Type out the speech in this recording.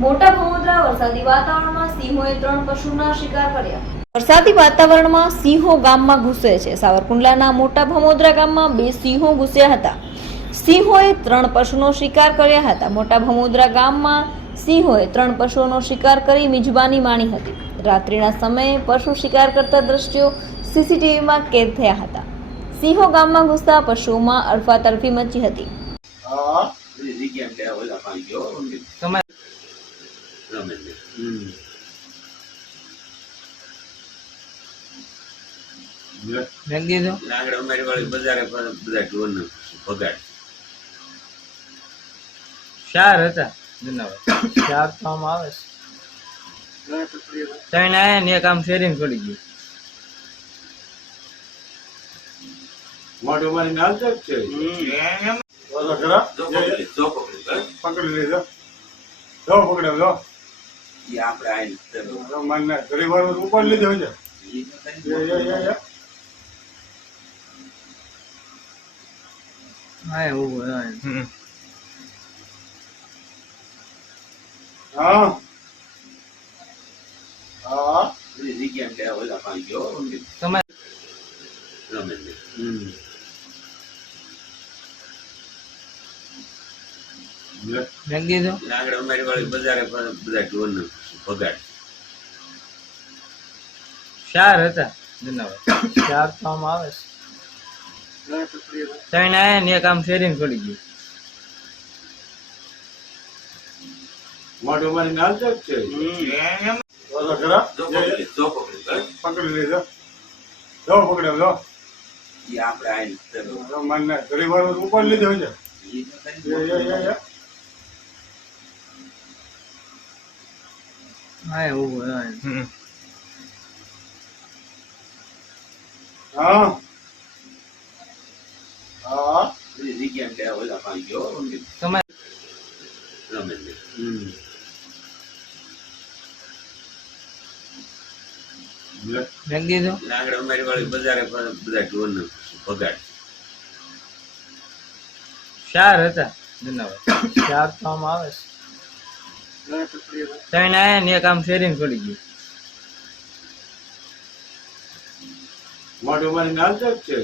મોટા ભમોદરા વરસાદી વાતાવરણમાં સિંહોએ 3 પશુના શિકાર કર્યા. વરસાદી વાતાવરણમાં સિંહો ગામમાં ઘૂસે છે. સાવરકુંડલાના મોટા ભમોદરા ગામમાં 2 સિંહો ઘૂસ્યા હતા. સિંહોએ 3 પશુનો શિકાર કર્યા હતા. મોટા ભમોદરા ગામમાં સિંહોએ 3 પશુઓનો શિકાર કરી મિજબાની માણી હતી. રાત્રિના સમયે પશુ શિકાર કરતા દ્રશ્યો સીસીટીવીમાં કેદ થયા હતા. સિંહો ગામમાં ઘૂસતા પશુઓમાં અડફાતડફી મચી હતી. ચાર હતા જનાવર. ચાર તો આમ આવે છે. ત્રણ આયા ને એક આમ શેરીને છોડી ગયું. મોટો મારી નાલ છે પકડી લેજો. જો પકડે જો મને ગરીબ વાળું ઉપાડી લીધો છે. હા એવું હા હા તમે મેં દીધો. ચાર હતા જનાવર. ચાર તો આમ આવે છે. ત્રણ આયા ને એક આમ શેરીને છોડી ગયું. મોટો મારી નાલ છે પકડી લેજો. જો પકડે જો મને ગરીબ વાળું ઉપાડી લીધો છે. હા એવું હા હા તમે મેં દીધો. ચાર હતા જનાવર. ચાર તો આમ આવે છે. ત્રણ આયા ને એક આમ શેરીને છોડી ગયું. મોટો મારી નાલ છે